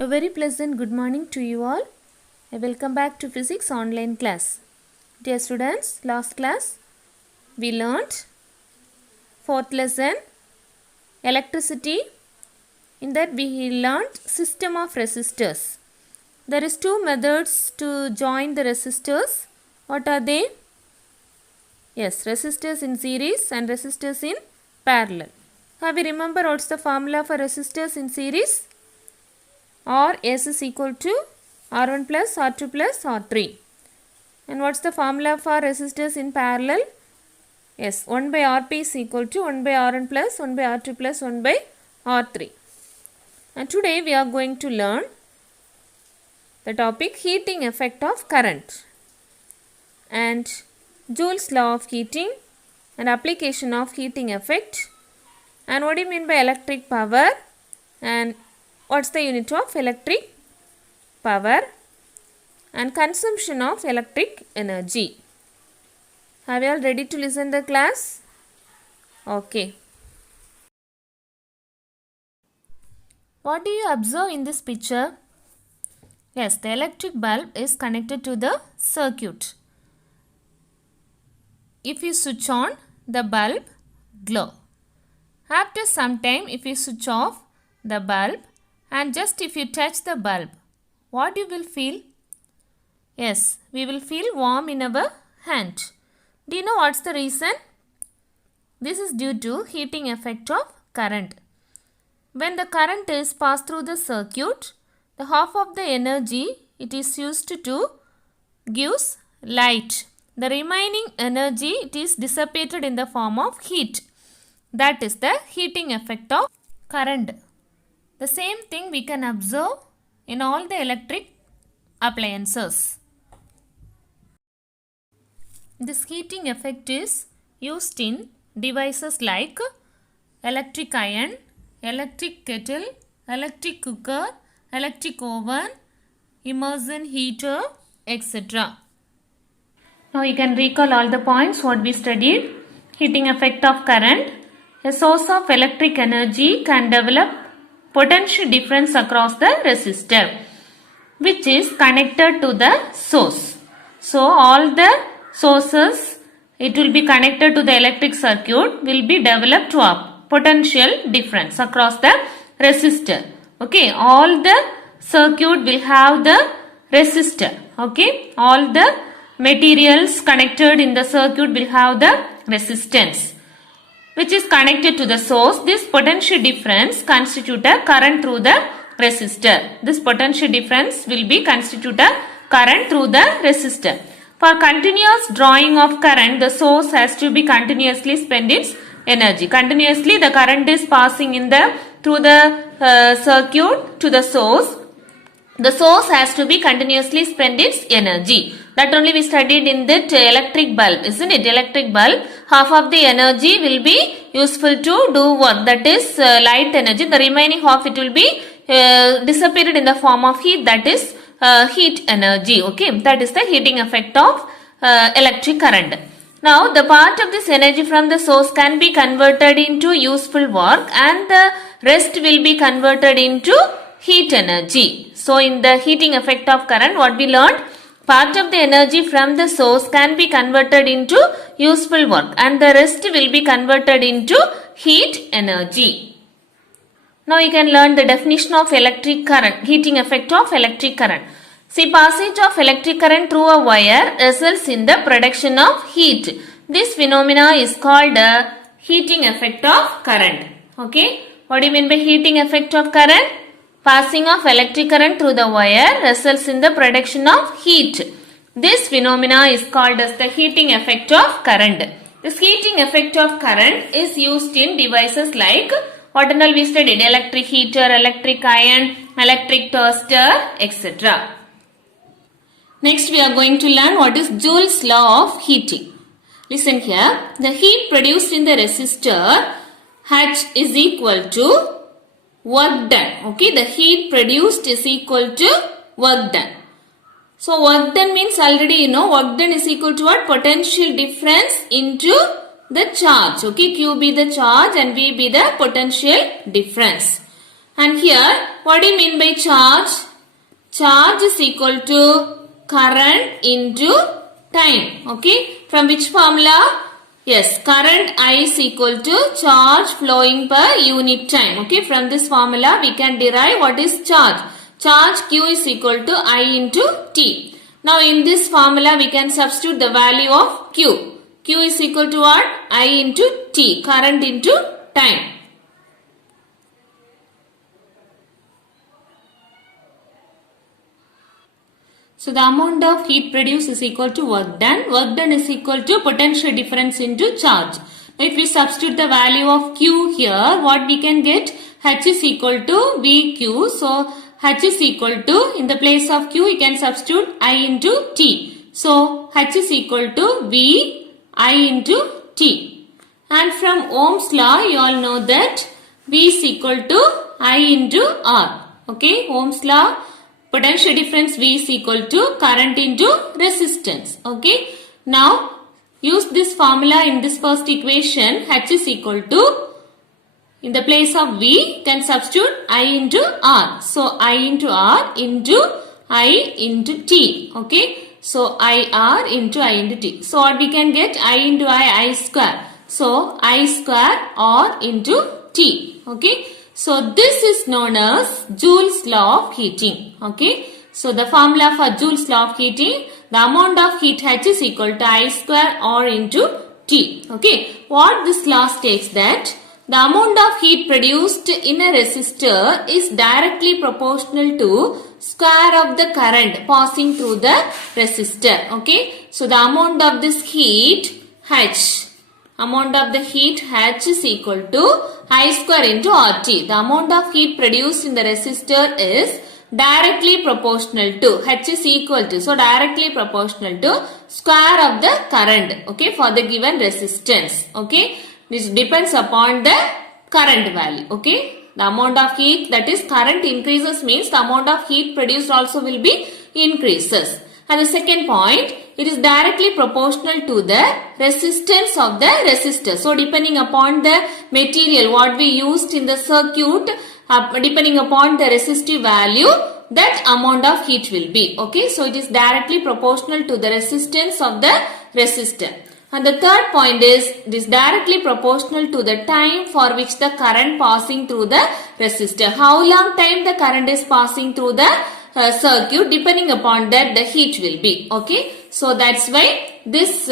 A very pleasant good morning to you all. Welcome back to physics online class. Dear students, last class we learnt fourth lesson electricity. In that we learnt system of resistors. There is two methods to join the resistors. What are they? Yes, resistors in series and resistors in parallel. Have you remember what's the formula for resistors in series? Rs is equal to R1 plus R2 plus R3. And what's the formula for resistors in parallel? Yes, 1 by Rp is equal to 1 by Rn plus 1 by R2 plus 1 by R3. And today we are going to learn the topic heating effect of current and Joule's law of heating and application of heating effect, and what do you mean by electric power, and what's the unit of electric power, and consumption of electric energy. Have you all ready to listen the class? Okay. What do you observe in this picture? Yes, the electric bulb is connected to the circuit. If you switch on, the bulb glow. After some time, if you switch off the bulb and just if you touch the bulb, what you will feel? Yes, we will feel warm in our hand. Do you know what's the reason? This is due to heating effect of current. When the current is passed through the circuit, the half of the energy it is used to gives light. The remaining energy it is dissipated in the form of heat. That is the heating effect of current. The same thing we can observe in all the electric appliances. This heating effect is used in devices like electric iron, electric kettle, electric cooker, electric oven, immersion heater, etc. Now you can recall all the points what we studied. Heating effect of current. A source of electric energy can develop potential difference across the resistor which is connected to the source. So all the sources it will be connected to the electric circuit will be developed to a potential difference across the resistor. Okay, all the circuit will have the resistor. Okay, all the materials connected in the circuit will have the resistance which is connected to the source. This potential difference constitute a current through the resistor. This potential difference will be constitute a current through the resistor. For continuous drawing of current, the source has to be continuously spend its energy. Continuously the current is passing in the through the circuit to the source. The source has to be continuously spend its energy. That only we studied in that electric bulb, isn't it? Electric bulb, half of the energy will be useful to do work, that is light energy. The remaining half it will be dissipated in the form of heat, that is heat energy. Okay, that is the heating effect of electric current. Now the part of this energy from the source can be converted into useful work and the rest will be converted into heat energy. So in the heating effect of current, what we learned? Part of the energy from the source can be converted into useful work and the rest will be converted into heat energy. Now you can learn the definition of electric current, heating effect of electric current. See, passage of electric current through a wire results in the production of heat. This phenomena is called the heating effect of current. Okay, what do you mean by heating effect of current? Passing of electric current through the wire results in the production of heat. This phenomena is called as the heating effect of current. This heating effect of current is used in devices like what and all we studied: electric heater, electric iron, electric toaster, etc. Next we are going to learn what is Joule's law of heating. Listen here. The heat produced in the resistor H is equal to work done. Okay, the heat produced is equal to work done. So work done means already you know work done is equal to what? Potential difference into the charge. Okay, Q be the charge and V be the potential difference. And here, what do you mean by charge? Charge is equal to current into time. Okay. From which formula? Yes, current I is equal to charge flowing per unit time. Okay. From this formula, we can derive what is charge. Charge Q is equal to I into T. Now, in this formula, we can substitute the value of Q. Q is equal to what? I into T. Current into time. So, the amount of heat produced is equal to work done. Work done is equal to potential difference into charge. Now, if we substitute the value of Q here, what we can get? H is equal to VQ. So, H is equal to, in the place of Q, you can substitute I into T. So, H is equal to V I into T. And from Ohm's law, you all know that V is equal to I into R. Okay, Ohm's law, potential difference V is equal to current into resistance. Okay, now use this formula in this first equation. H is equal to, in the place of V, can substitute I into R. So, I into R into I into T. Okay. So, IR into I into T. So, what we can get? I into I square. So, I square R into T. Okay. So, this is known as Joule's law of heating. Okay. So, the formula for Joule's law of heating, the amount of heat H is equal to I square R into T. Okay. What this law states that the amount of heat produced in a resistor is directly proportional to square of the current passing through the resistor. Okay. So, the amount of this heat H, amount of the heat H is equal to I square into RT. The amount of heat produced in the resistor is directly proportional to, H is equal to, so directly proportional to square of the current. Okay. For the given resistance. Okay. This depends upon the current value. Okay. The amount of heat, that is current increases, means the amount of heat produced also will be increases. And the second point, it is directly proportional to the resistance of the resistor. So, depending upon the material what we used in the circuit, depending upon the resistive value, that amount of heat will be. Okay. So, it is directly proportional to the resistance of the resistor. And the third point is, it is directly proportional to the time for which the current passing through the resistor. How long time the current is passing through the circuit, depending upon that the heat will be. Okay. So, that's why this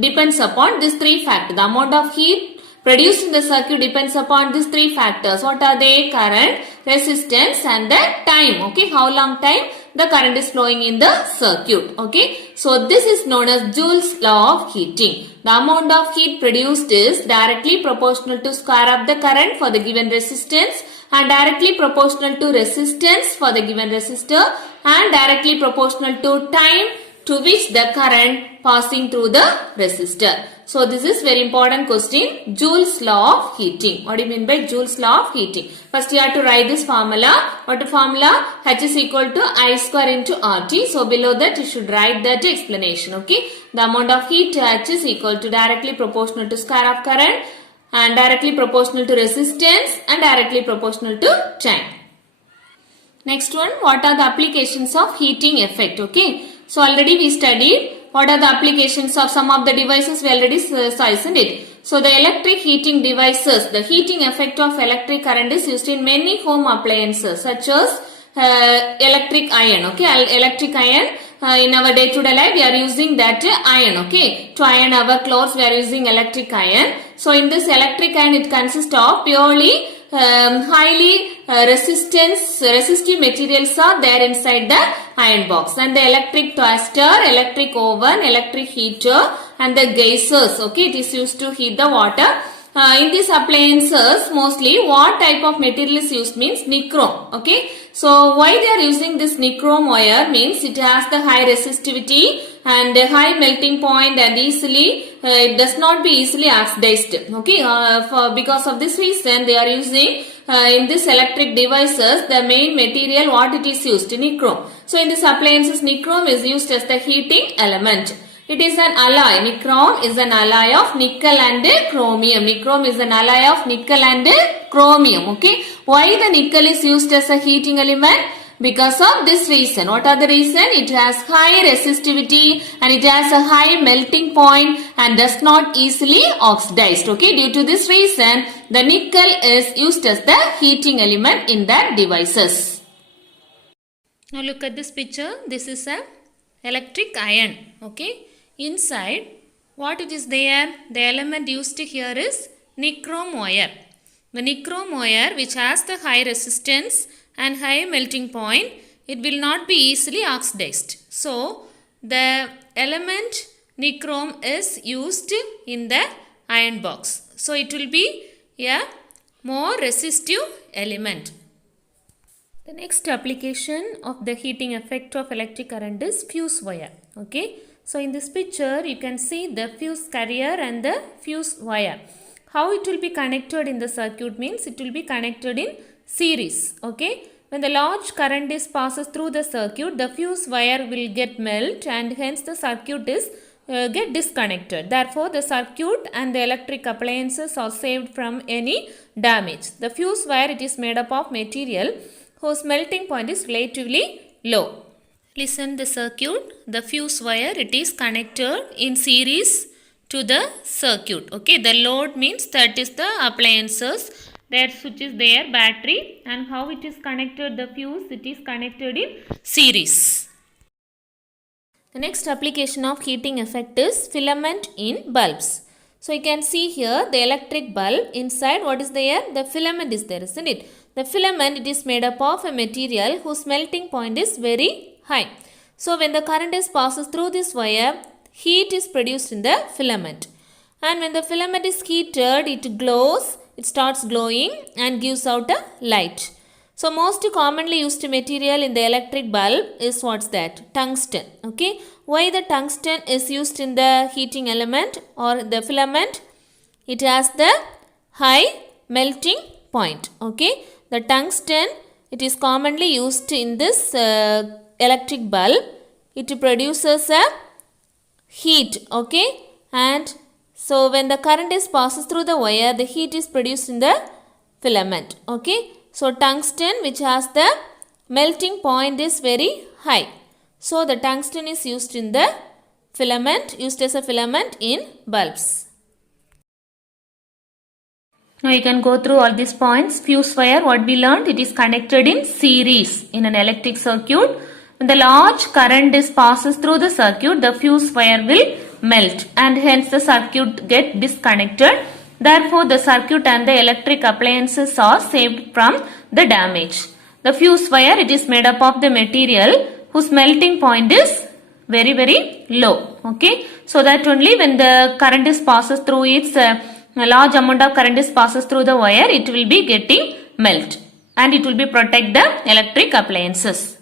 depends upon these three factors. The amount of heat produced in the circuit depends upon these three factors. What are they? Current, resistance and the time. Okay. How long time the current is flowing in the circuit. Okay. So, this is known as Joule's law of heating. The amount of heat produced is directly proportional to square of the current for the given resistance and directly proportional to resistance for the given resistor and directly proportional to time to which the current passing through the resistor. So, this is very important question. Joule's law of heating. What do you mean by Joule's law of heating? First, you have to write this formula. What formula? H is equal to I square into RT. So, below that you should write that explanation. Okay. The amount of heat H is equal to directly proportional to square of current and directly proportional to resistance and directly proportional to time. Next one, what are the applications of heating effect? Okay. So, already we studied what are the applications of some of the devices, we already saw, isn't it? So, the electric heating devices, the heating effect of electric current is used in many home appliances such as electric iron. Okay, electric iron. In our day-to-day life, we are using that iron. Okay, to iron our clothes, we are using electric iron. So, in this electric iron, it consists of purely highly resistive materials are there inside the iron box, and the electric toaster, electric oven, electric heater and the geysers. Okay, it is used to heat the water. In these appliances, mostly what type of material is used means nichrome. Okay, so why they are using this nichrome wire means it has the high resistivity and a high melting point and easily it does not be easily oxidized. Okay, because of this reason they are using in this electric devices the main material what it is used, nichrome. So in this appliances nichrome is used as the heating element. It is an alloy. Nichrome is an alloy of nickel and chromium. Nichrome is an alloy of nickel and chromium. Okay. Why the nickel is used as a heating element? Because of this reason. What are the reason? It has high resistivity and it has a high melting point and does not easily oxidized. Okay. Due to this reason, the nickel is used as the heating element in the devices. Now look at this picture. This is a electric iron. Okay. Inside, what it is there? The element used here is nichrome wire. The nichrome wire, which has the high resistance and high melting point, it will not be easily oxidized. So, the element nichrome is used in the iron box. So, it will be a more resistive element. The next application of the heating effect of electric current is fuse wire. Okay. So, in this picture, you can see the fuse carrier and the fuse wire. How it will be connected in the circuit means it will be connected in series. Okay. When the large current is passes through the circuit, the fuse wire will get melt and hence the circuit is get disconnected. Therefore, the circuit and the electric appliances are saved from any damage. The fuse wire, it is made up of material whose melting point is relatively low. Listen the circuit. The fuse wire, it is connected in series to the circuit. Okay, the load means that is the appliances. Their switch is there, battery, and how it is connected, the fuse, it is connected in series. The next application of heating effect is filament in bulbs. So you can see here the electric bulb. Inside what is there? The filament is there, isn't it? The filament, it is made up of a material whose melting point is very high. So when the current is passes through this wire, heat is produced in the filament. And when the filament is heated, it glows. It starts glowing and gives out a light. So most commonly used material in the electric bulb is what's that? Tungsten. Okay. Why the tungsten is used in the heating element or the filament? It has the high melting point. Okay. The tungsten, it is commonly used in this electric bulb. It produces a heat. Okay. And so when the current is passes through the wire, the heat is produced in the filament. Okay. So tungsten, which has the melting point is very high. So the tungsten is used in the filament, used as a filament in bulbs. Now you can go through all these points. Fuse wire, what we learned, it is connected in series in an electric circuit. When the large current is passes through the circuit, the fuse wire will melt and hence the circuit get disconnected. Therefore, the circuit and the electric appliances are saved from the damage. The fuse wire, it is made up of the material whose melting point is very low. Okay. So that only when the current is passes through its a large amount of current is passes through the wire, it will be getting melt and it will be protect the electric appliances.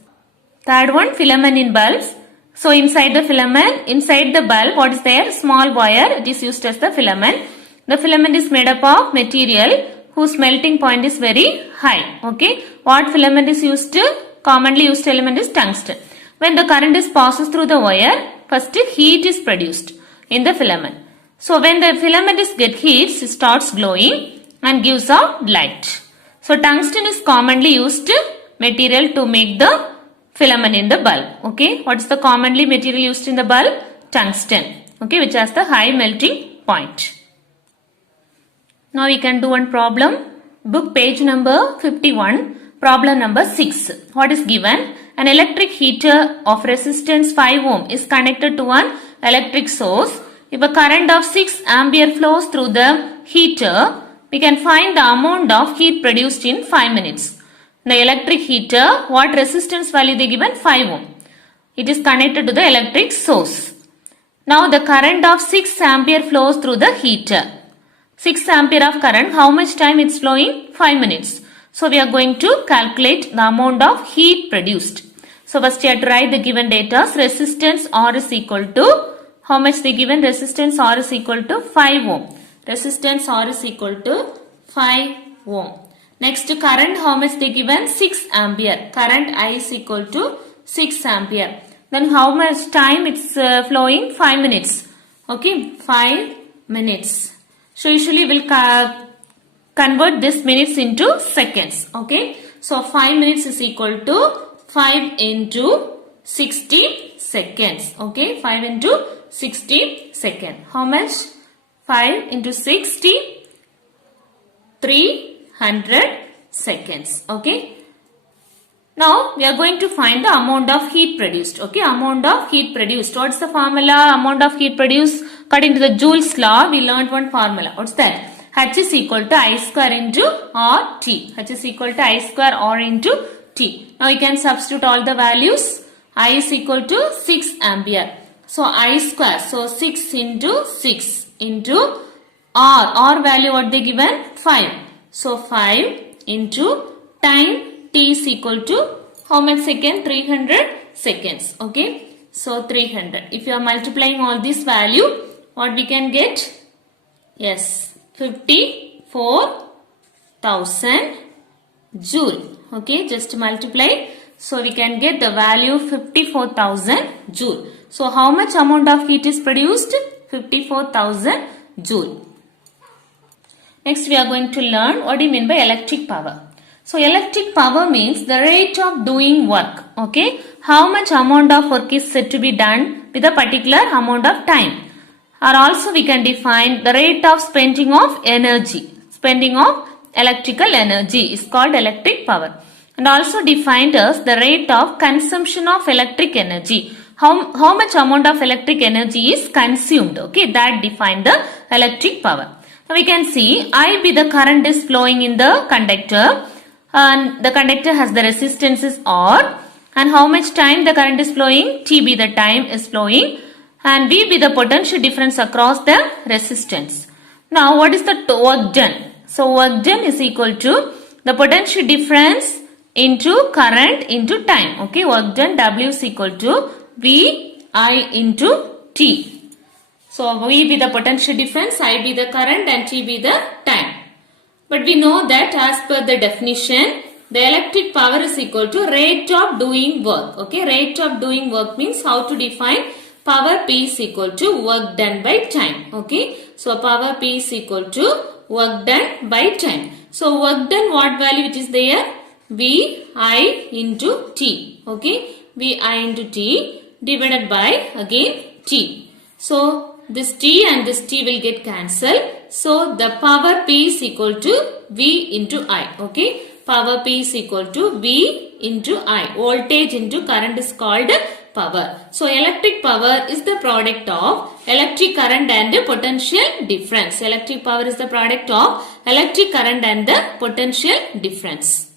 Third one, filament in bulbs. So inside the filament, inside the bulb, what is there? Small wire, it is used as the filament. The filament is made up of material whose melting point is very high. Okay. What filament is used? Commonly used element is tungsten. When the current is passes through the wire, first heat is produced in the filament. So when the filament is get heat, it starts glowing and gives out light. So tungsten is commonly used material to make the filament in the bulb. Okay. What is the commonly material used in the bulb? Tungsten. Okay. Which has the high melting point. Now we can do one problem. Book page number 51. Problem number 6. What is given? An electric heater of resistance 5 ohm is connected to an electric source. If a current of 6 ampere flows through the heater, we can find the amount of heat produced in 5 minutes. The electric heater, what resistance value they given? 5 ohm. It is connected to the electric source. Now the current of 6 ampere flows through the heater. 6 ampere of current, how much time it's flowing? 5 minutes. So we are going to calculate the amount of heat produced. So first you have to write the given data. Resistance R is equal to, how much they given? Resistance R is equal to 5 ohm. Resistance R is equal to 5 ohm. Next current, how much they given? 6 ampere. Current I is equal to 6 ampere. Then how much time it's flowing? 5 minutes. Okay, 5 minutes. So usually we'll convert this minutes into seconds. Okay, so 5 minutes is equal to 5 into 60 seconds. Okay, 5 into 60 seconds. How much? 5 into 60, 300 seconds. Okay. Now we are going to find the amount of heat produced. Okay, amount of heat produced. What's the formula? Amount of heat produced according to the Joule's law. We learned one formula. What's that? H is equal to I square into R T. H is equal to I square R into T. Now you can substitute all the values. I is equal to 6 ampere. So I square. So 6 into 6 into R. R value what they given? 5. So 5 into time T is equal to how much second? 300 seconds. Okay. So 300. If you are multiplying all this value, what we can get? Yes. 54,000 Joule. Okay. Just multiply. So we can get the value 54,000 Joule. So how much amount of heat is produced? 54,000 Joule. Next we are going to learn what do you mean by electric power. So electric power means the rate of doing work. Okay. How much amount of work is said to be done with a particular amount of time. Or also we can define the rate of spending of energy. Spending of electrical energy is called electric power. And also defined as the rate of consumption of electric energy. How much amount of electric energy is consumed. Okay. That define the electric power. Now we can see I be the current is flowing in the conductor. And the conductor has the resistances R, and how much time the current is flowing? T be the time is flowing, and V be the potential difference across the resistance. Now what is the work done? So work done is equal to the potential difference into current into time. Okay, work done W is equal to V I into T. So V be the potential difference, I be the current, and T be the time. But we know that as per the definition, the electric power is equal to rate of doing work. Okay, rate of doing work means how to define power P is equal to work done by time. Okay, so power P is equal to work done by time. So work done, what value it is there? V I into T. Okay, V I into T divided by again T. So this T and this T will get cancelled. So the power P is equal to V into I. Okay. Power P is equal to V into I. Voltage into current is called power. So electric power is the product of electric current and the potential difference. Electric power is the product of electric current and the potential difference.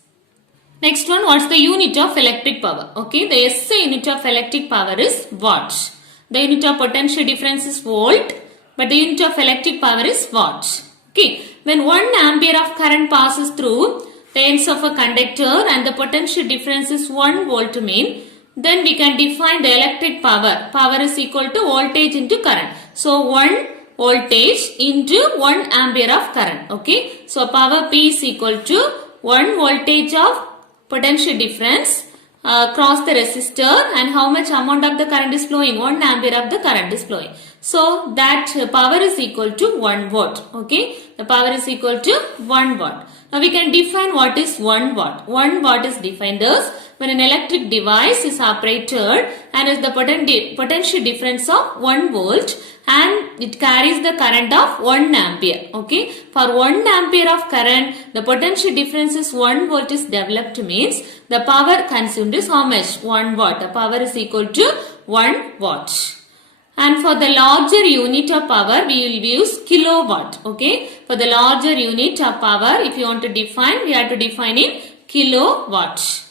Next one, what's the unit of electric power? Okay. The SI unit of electric power is watt. The unit of potential difference is volt, but the unit of electric power is watt. Okay. When 1 ampere of current passes through the ends of a conductor and the potential difference is 1 volt mean, then we can define the electric power. Power is equal to voltage into current. So 1 voltage into 1 ampere of current. Okay. So power P is equal to 1 voltage of potential difference cross the resistor, and how much amount of the current is flowing? 1 ampere of the current is flowing. So that power is equal to 1 watt. Okay. The power is equal to 1 watt. Now we can define what is 1 watt. 1 watt is defined as when an electric device is operated and is the potential difference of 1 volt and it carries the current of 1 ampere. Okay. For 1 ampere of current, the potential difference is 1 volt is developed means the power consumed is how much? 1 watt. The power is equal to 1 watt. And for the larger unit of power, we will use kilowatt. Okay. For the larger unit of power, if you want to define, we have to define in kilowatt.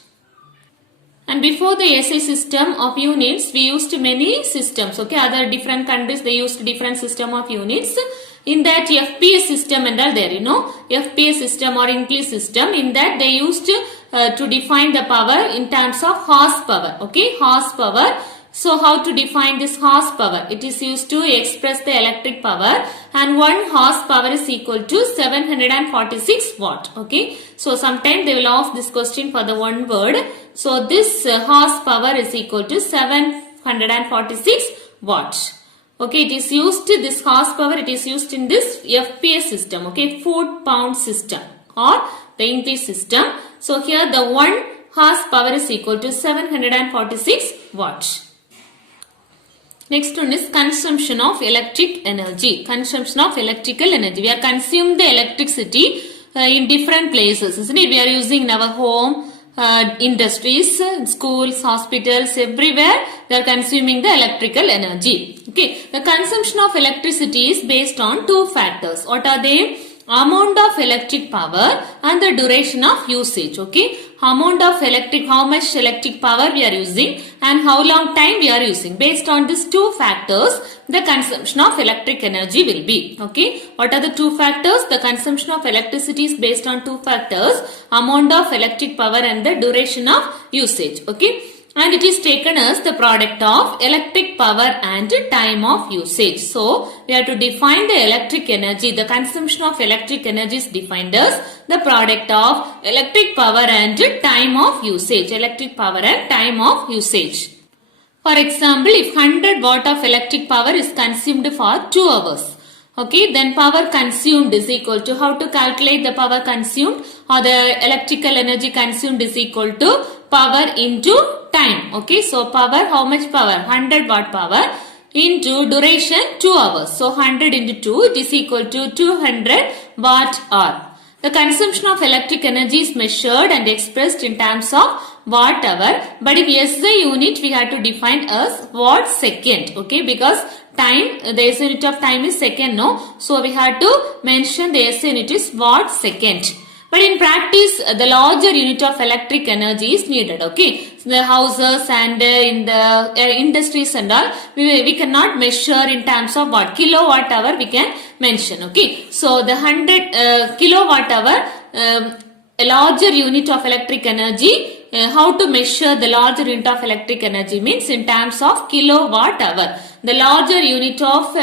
And before the SI system of units, we used many systems. Okay. Other different countries, they used different system of units. In that FPS system and all there, you know, FPS system or English system, in that they used to define the power in terms of horsepower. Okay. Horsepower. So how to define this horsepower? It is used to express the electric power, and 1 horsepower is equal to 746 watt. Okay. So sometime they will ask this question for the one word. So this horsepower is equal to 7 146 watts. Okay, it is used, this horsepower, it is used in this FPS system, okay, foot-pound system or the English system. So here the 1 horsepower is equal to 746 watts. Next one is consumption of electric energy. Consumption of electrical energy. We are consuming the electricity in different places, isn't it? We are using in our home, industries, schools, hospitals, everywhere they are consuming the electrical energy. Okay, the consumption of electricity is based on two factors. What are they? Amount of electric power and the duration of usage. Okay, amount of electric, how much electric power we are using and how long time we are using. Based on these two factors, the consumption of electric energy will be. Okay, what are the two factors? The consumption of electricity is based on two factors, amount of electric power and the duration of usage. Okay, and it is taken as the product of electric power and time of usage. So, we have to define the electric energy. The consumption of electric energy is defined as the product of electric power and time of usage. Electric power and time of usage. For example, if 100 watt of electric power is consumed for 2 hours. Okay, then power consumed is equal to, how to calculate the power consumed or the electrical energy consumed is equal to power into time. Okay, so power, how much power? 100 watt power into duration 2 hours. So 100 into 2, it is equal to 200 watt hour. The consumption of electric energy is measured and expressed in terms of watt hour, but if SI unit we have to define as watt second. Okay, because time, the SI unit of time is second, no? So we have to mention the SI unit is watt second. But in practice, the larger unit of electric energy is needed. Okay, so the houses and in the industries and all, we cannot measure in terms of what kilowatt hour we can mention. Okay, so the 100 kilowatt hour, a larger unit of electric energy. How to measure the larger unit of electric energy means in terms of kilowatt hour. The larger unit of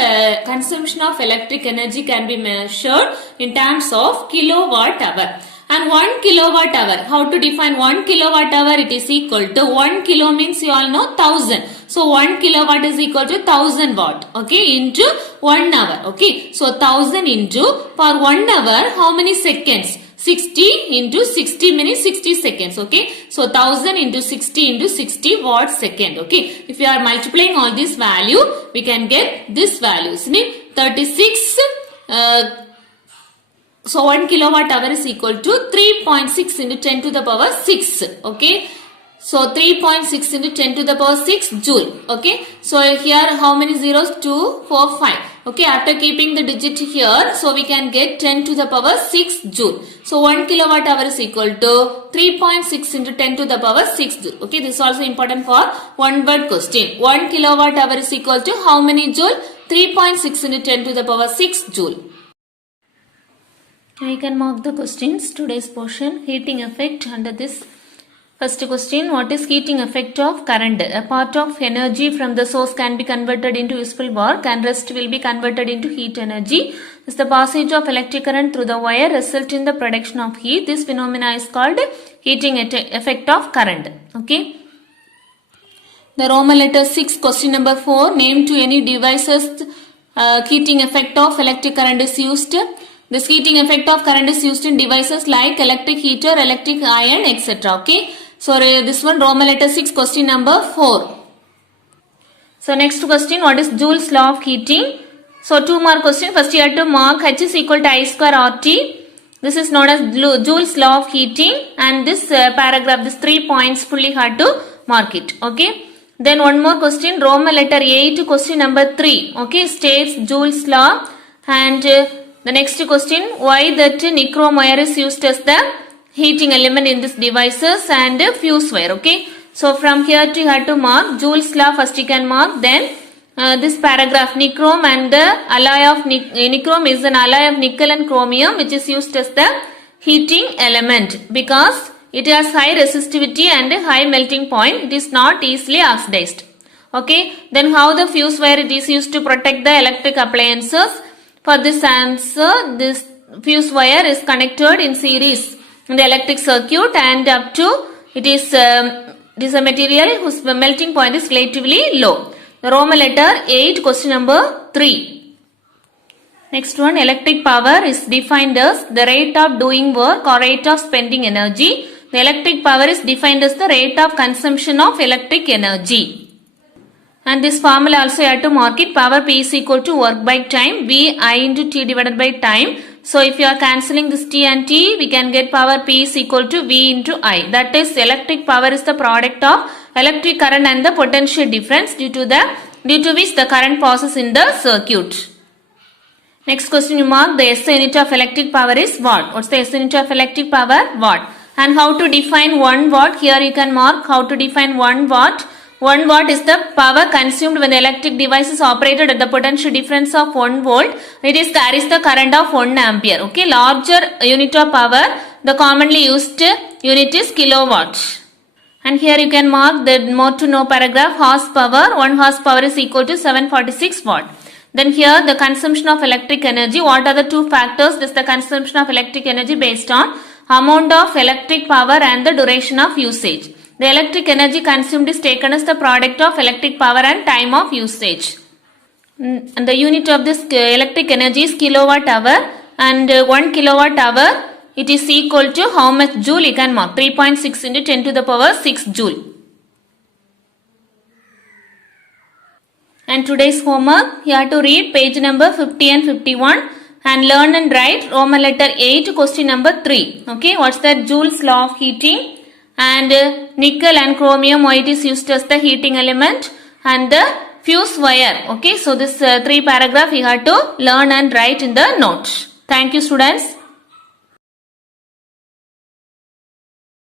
consumption of electric energy can be measured in terms of kilowatt hour. And 1 kilowatt hour, how to define 1 kilowatt hour? It is equal to 1 kilo means you all know 1000. So 1 kilowatt is equal to 1000 watt. Okay, into 1 hour. Okay, so 1000 into for 1 hour, how many seconds? 60 into 60 minutes 60 seconds. Okay, so 1000 into 60 into 60 watt second. Okay, if you are multiplying all this value, we can get this value, isn't it? 36. So 1 kilowatt hour is equal to 3.6 into 10 to the power 6. Okay, so 3.6 into 10 to the power 6 joule. Okay, so here how many zeros? 2, 4, 5. Okay, after keeping the digit here, so we can get 10 to the power 6 joule. So 1 kilowatt hour is equal to 3.6 into 10 to the power 6 joule. Okay, this is also important for one word question. 1 kilowatt hour is equal to how many joule? 3.6 into 10 to the power 6 joule. I can mark the questions. Today's portion, heating effect under this. First question, what is heating effect of current? A part of energy from the source can be converted into useful work and rest will be converted into heat energy. Thus the passage of electric current through the wire result in the production of heat. This phenomena is called heating effect of current. Okay. The Roman letter 6, question number 4, name to any devices heating effect of electric current is used. This heating effect of current is used in devices like electric heater, electric iron, etc. Okay. So this one Roman letter 6, question number 4. So next question, what is Joule's law of heating? So 2 more question. First you have to mark H is equal to I square RT. This is known as Joule's law of heating, and this paragraph, this 3 points fully have to mark it. Okay. Then one more question, Roman letter 8, question number 3. Okay, states Joule's law, and the next question, why that nichrome wire is used as the heating element in these devices, and fuse wire. Okay, so from here to you have to mark Joule's law. First you can mark, then this paragraph, nichrome and the alloy of nichrome is an alloy of nickel and chromium which is used as the heating element because it has high resistivity and high melting point. It is not easily oxidized. Okay, then how the fuse wire it is used to protect the electric appliances? For this answer, this fuse wire is connected in series in the electric circuit, and up to it is It is a material whose melting point is relatively low. The Roman letter 8, question number 3. Next one, electric power is defined as the rate of doing work or rate of spending energy. The electric power is defined as the rate of consumption of electric energy. And this formula also you have to mark it. Power P is equal to work by time, V I into T divided by time. So if you are cancelling this T and T, we can get power P is equal to V into I. That is, electric power is the product of electric current and the potential difference due to which the current passes in the circuit. Next question you mark, the SI unit of electric power is watt. What's the SI unit of electric power? Watt. And how to define 1 watt? Here you can mark how to define 1 watt. 1 watt is the power consumed when the electric device is operated at the potential difference of 1 volt. It carries the current of 1 ampere. Okay, larger unit of power, the commonly used unit is kilowatt. And here you can mark the more to know paragraph, horsepower. 1 horsepower is equal to 746 watt. Then here the consumption of electric energy. What are the two factors? This is the consumption of electric energy based on amount of electric power and the duration of usage. The electric energy consumed is taken as the product of electric power and time of usage. And the unit of this electric energy is kilowatt hour, and 1 kilowatt hour, it is equal to how much joule? You can mark 3.6 into 10 to the power 6 joule. And today's homework, you have to read page number 50 and 51 and learn and write Roman letter 8, question number 3. Okay, what's the Joule's law of heating? And nickel and chromium, why it is used as the heating element, and the fuse wire. Okay, so this 3 paragraph you have to learn and write in the notes. Thank you, students.